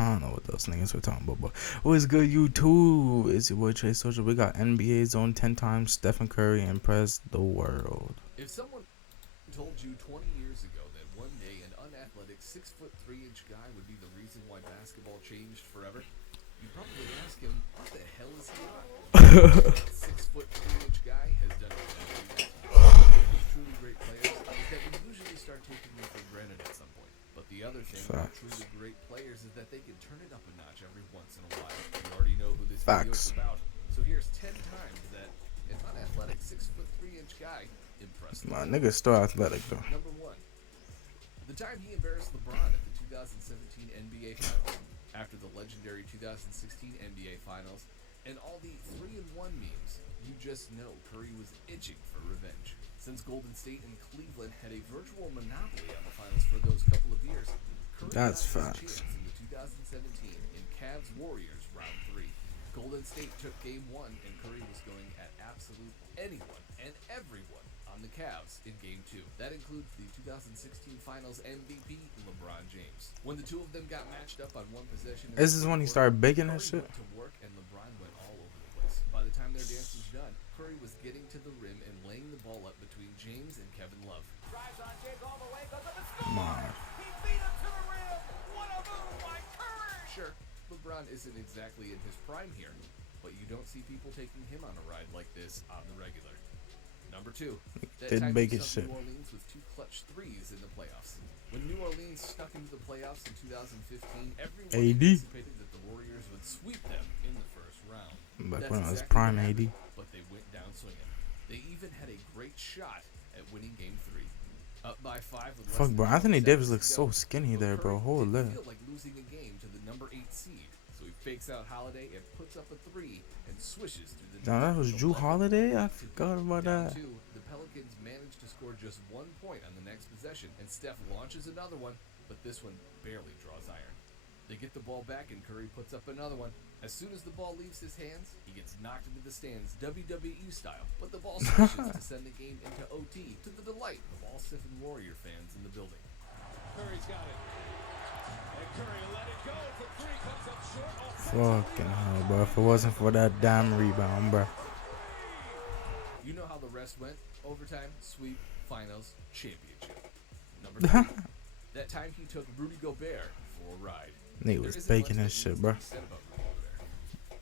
I don't know what those niggas were talking about, but what's good, YouTube? It's your boy Trey Social. We got NBA Zone 10 times. Stephen Curry impressed the world. If someone told you 20 years ago that one day an unathletic 6'3" guy would be the reason why basketball changed forever, you'd probably ask him, what the hell is he on? That 6'3" guy has done exactly that. These truly great players is that we usually start taking them for granted at some point. But the other thing about truly great players is that they can turn it up a notch every once in a while. You already know who this video is about. So here's 10 times that an unathletic 6'3" guy impressed My nigga's still athletic though. Number 1. The time he embarrassed LeBron at the 2017 NBA Finals. After the legendary 2016 NBA Finals and all the 3-1 memes, you just know Curry was itching for revenge. Since Golden State and Cleveland had a virtual monopoly on the finals for those couple of years, Curry got his chance in the 2017 in Cavs Warriors round 3. Golden State took game 1 and Curry was going at absolute anyone and everyone on the Cavs in game 2. That includes the 2016 Finals MVP LeBron James. When the two of them got matched up on one possession, this is when he started baking that shit. Went to work and LeBron went all over the place. By the time their dance was done, Curry was getting to the rim and laying the ball up between James and Kevin Love. Drives on James all the way, goes up and scores! Come on. He beat him to the rim! What a move by Curry! Sure, LeBron isn't exactly in his prime here, but you don't see people taking him on a ride like this on the regular. Number 2. That Didn't time make he it sunk shit. New Orleans with 2 clutch threes in the playoffs. When New Orleans stuck into the playoffs in 2015, everyone anticipated that the Warriors would sweep them in the first round. Back That's when it was exactly prime what AD. happened, but they went down swinging. They even had a great shot at winning game 3. Up by 5 with less Fuck, than bro. 20 Anthony Davis seconds looks to so go. skinny But there, bro. Curry Holy didn't shit. feel like losing a game to the number 8 seed, so he fakes out Holiday and puts up a 3 and swishes through the Now that was Drew Holiday? I to forgot about down that. 2, the Pelicans managed to score just 1 point on the next possession, and Steph launches another one, but this one barely draws iron. They get the ball back, and Curry puts up another one. As soon as the ball leaves his hands, he gets knocked into the stands, WWE style, but the ball switches to send the game into OT, to the delight of all Siffin Warrior fans in the building. Curry's got it. And Curry let it go for 3, comes up short. Fucking hell, bro. If it wasn't for that damn rebound, bro. You know how the rest went. Overtime, sweep, finals, championship. Number 3. That time he took Rudy Gobert for a ride. Nigga was baking that shit, bro.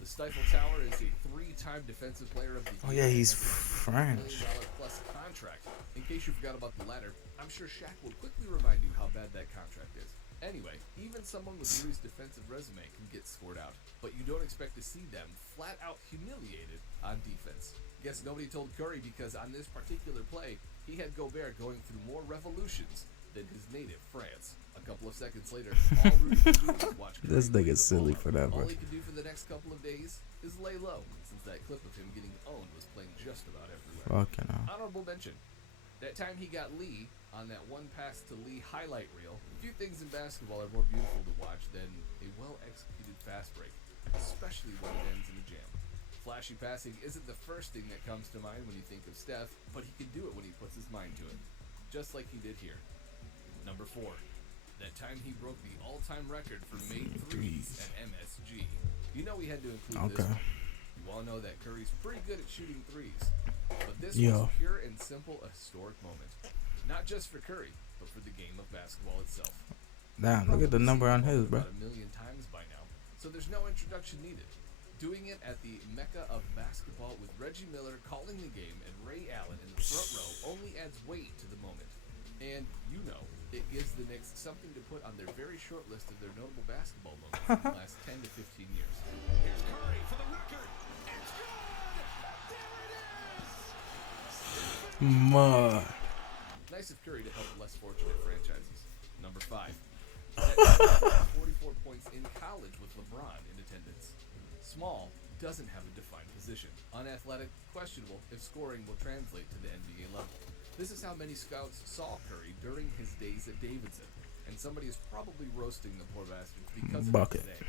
The Stifle Tower is a 3-time defensive player of the year. Oh yeah, he's and French. $1 million plus contract. In case you forgot about the latter, I'm sure Shaq will quickly remind you how bad that contract is. Anyway, even someone with Rudy's defensive resume can get scored out, but you don't expect to see them flat out humiliated on defense. Guess nobody told Curry because on this particular play, he had Gobert going through more revolutions than his native France. A couple of seconds later, all Rudy can do is watch Curry This bring nigga's the ball silly up. for that, bro. All he can do for the next couple of days is lay low, since that clip of him getting owned was playing just about everywhere. Fucking hell. Honorable mention. That time he got Lee on that one pass to Lee highlight reel. Few things in basketball are more beautiful to watch than a well-executed fast break, especially when it ends in a jam. Flashy passing isn't the first thing that comes to mind when you think of Steph, but he can do it when he puts his mind to it, just like he did here. Number 4. That time he broke the all-time record for made threes at MSG. You know we had to include this one. You all know that Curry's pretty good at shooting threes, but this was pure and simple a historic moment. Not just for Curry, but for the game of basketball itself. Damn, look at the number on his, bro. About 1 million times by now, so there's no introduction needed. Doing it at the mecca of basketball with Reggie Miller calling the game and Ray Allen in the front row only adds weight to the moment. And, you know, it gives the Knicks something to put on their very short list of their notable basketball moments in the last 10 to 15 years. Here's Curry for the record. It's good! There it is! Ma. Nice of Curry to help less fortunate franchises. Number 5. That 44 points in college with LeBron in attendance. Small, doesn't have a defined position. Unathletic, questionable if scoring will translate to the NBA level. This is how many scouts saw Curry during his days at Davidson, and somebody is probably roasting the poor bastard because of it today.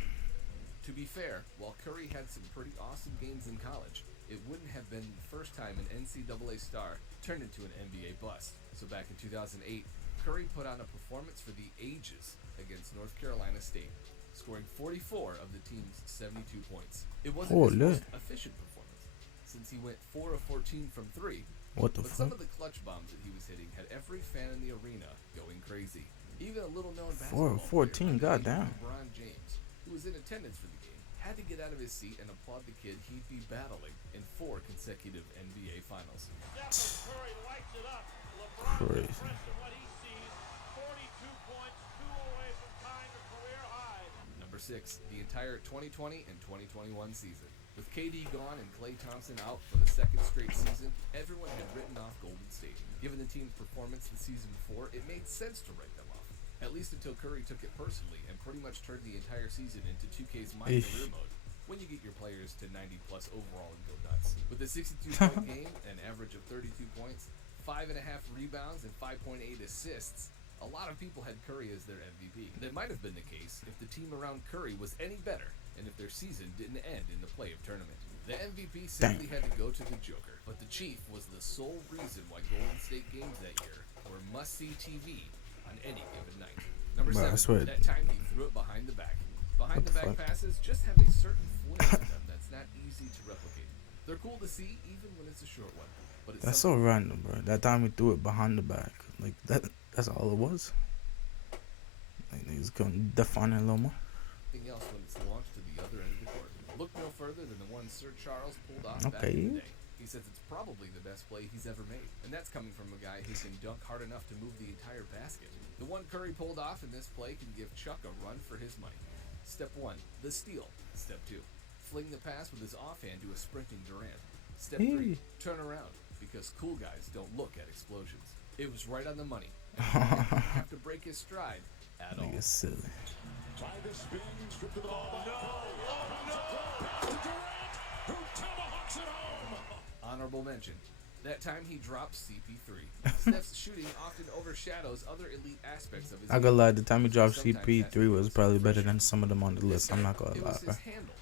To be fair, while Curry had some pretty awesome games in college, it wouldn't have been the first time an NCAA star turned into an NBA bust. So back in 2008, Curry put on a performance for the ages against North Carolina State. scoring 44 of the team's 72 points. It wasn't Oh, his look. most efficient performance, since he went 4 of 14 from 3, What the but some fuck? of the clutch bombs that he was hitting had every fan in the arena going crazy. Even a little-known 4 basketball of 14, player by the name of goddamn. LeBron James, who was in attendance for the game, had to get out of his seat and applaud the kid he'd be battling in 4 consecutive NBA Finals. Stephen Curry lights it up. LeBron Crazy. impressed with what he sees. 42 points, 2 away from tying a career high. Number 6, the entire 2020 and 2021 season. With KD gone and Klay Thompson out for the second straight season, everyone had written off Golden State. Given the team's performance the season before, it made sense to write them off. At least until Curry took it personally and pretty much turned the entire season into 2K's My Eesh. Career mode, when you get your players to 90 plus overall and go nuts. With a 62-point game, an average of 32 points, 5.5 rebounds, and 5.8 assists, a lot of people had Curry as their MVP. That might have been the case if the team around Curry was any better and if their season didn't end in the play-off tournament. The MVP simply had to go to the Joker, but the Chief was the sole reason why Golden State games that year were must-see TV on any given night. Number Bro, I 7, swear. that time he threw it behind the back. Behind What the the back fuck? passes just have a certain flair to them that's not easy to replicate. They're cool to see even when it's a short one, but it's That's so something random, bro. That time he threw it behind the back. Like, that's all it was. Like, niggas couldn't define it a little more. else when it's launched to the other end of the court. Look no further than the one Sir Charles pulled off back Okay. in the day. He says it's probably the best play he's ever made, and that's coming from a guy who can dunk hard enough to move the entire basket. The one Curry pulled off in this play can give Chuck a run for his money. Step 1, the steal. Step 2, fling the pass with his offhand to a sprinting Durant. Step 3, turn around, because cool guys don't look at explosions. It was right on the money. And he didn't have to break his stride at all. Nigga silly. By the spin, stripped to the ball. Pass to Durant, who tomahawks it home. Honorable mention. That time he dropped CP3. Steph's shooting often overshadows other elite aspects of his I game. gotta lie, the time he dropped Sometimes CP3 was that's probably better refreshing. than some of them on the This list. I'm time, not gonna it lie, was bro. his handle,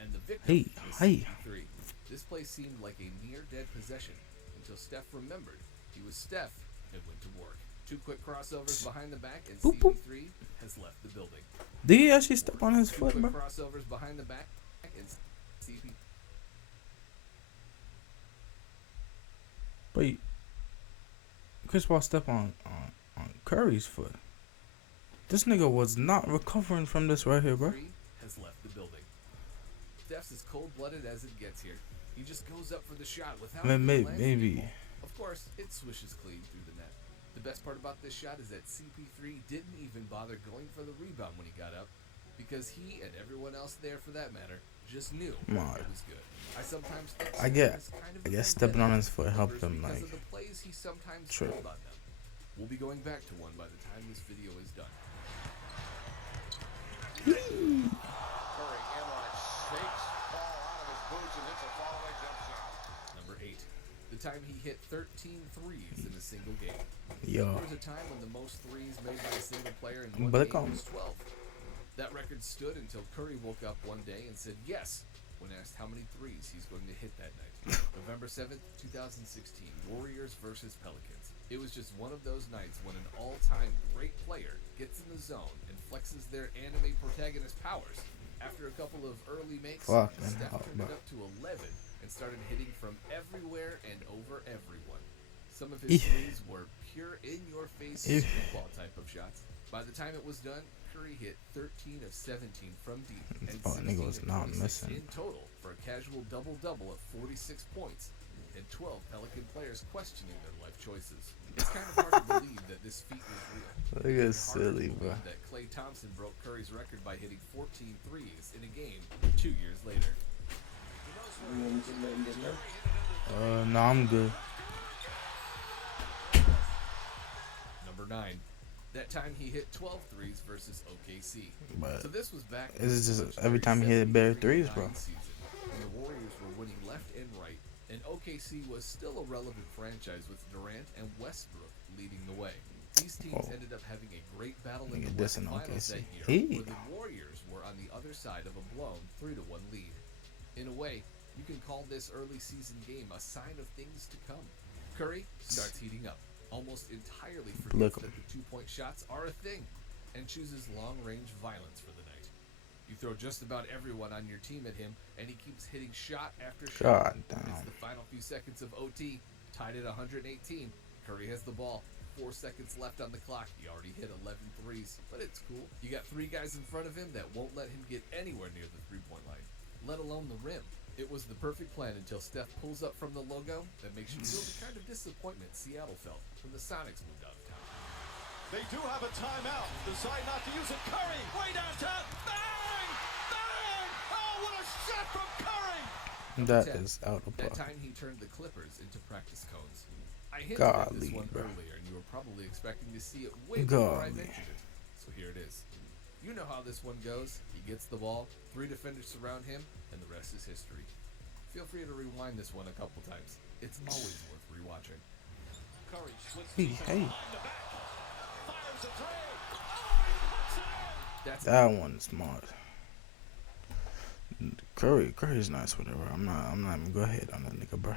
and the victim Hey, was hey. CP3. This play seemed like a near-dead possession until Steph remembered he was Steph and went to work. 2 quick crossovers behind the back, and Boop, boop. CP3 has left the building. Did he actually step on his 2 foot, quick bro? crossovers behind the back, and CP3. But Chris Paul stepped on Curry's foot. This nigga was not recovering from this right here, bro. Has left the building. Steph's as cold-blooded as it gets here. He just goes up for the shot without I mean, even glancing maybe. at the ball. Of course, it swishes clean through the net. The best part about this shot is that CP3 didn't even bother going for the rebound when he got up, because he and everyone else there, for that matter, just knew Nah. it was good. I sometimes think I get- Steph is kind of I a guess stepping on his foot numbers helped him, because like, of the plays he sometimes true. called on them. We'll be going back to one by the time this video is done. Curry inline shakes ball out of his boots and hits a fallaway jump shot. Number 8, the time he hit 13 threes in a single game. Yo. There was a time when the most threes made by a single player in one But it game comes. was 12. That record stood until Curry woke up one day and said yes when asked how many threes he's going to hit that night. November 7th, 2016, Warriors versus Pelicans. It was just one of those nights when an all-time great player gets in the zone and flexes their anime protagonist powers. After a couple of early makes, Fucking Steph hell, turned bro. it up to 11 and started hitting from everywhere and over everyone. Some of his Eesh. threes were pure in-your-face Eesh. football type of shots. By the time it was done, Curry hit 13 of 17 from deep This and fucking nigga 16 was of not 26 missing. in total for a casual double-double of 46 points and 12 Pelican players questioning their life choices. It's kind of hard to believe that this feat was real. Look at silly, bro. That Klay Thompson broke Curry's record by hitting 14 threes in a game 2 years later. No, I'm good. Number 9. That time he hit 12 threes versus OKC. But So this was back This is in the just every time he hit bare threes, bro. 73-9 season, when the Warriors were winning left and right, and OKC was still a relevant franchise with Durant and Westbrook leading the way. These teams Oh. ended up having a great battle in Nigga the West dissing Finals OKC. that year, Hey. where the Warriors were on the other side of a blown 3-1 lead. In a way, you can call this early season game a sign of things to come. Curry starts heating up, almost entirely forgets Look. that the 2-point shots are a thing, and chooses long-range violence for the night. You throw just about everyone on your team at him, and he keeps hitting shot after shot. God It's damn. the final few seconds of OT, tied at 118. Curry has the ball. 4 seconds left on the clock. He already hit 11 threes, but it's cool. You got 3 guys in front of him that won't let him get anywhere near the three-point line, let alone the rim. It was the perfect plan until Steph pulls up from the logo that makes you feel the kind of disappointment Seattle felt when the Sonics moved out of town. They do have a timeout. Decide not to use it. Curry, way downtown. Bang! Bang! Oh, what a shot from Curry! That 10. is out of That pocket. time he turned the Clippers into practice cones. I hinted at this Golly, one bro. earlier, and you were probably expecting to see it way before I Golly. mentioned it. So here it is. You know how this one goes. He gets the ball, 3 defenders surround him, and the rest is history. Feel free to rewind this one a couple times. It's always worth rewatching. Curry splits Hey, defense hey. behind the back. Fires a three. Oh, he puts it in. That's That one's smart. Curry's nice, whatever. I'm not even go ahead on that nigga, bro.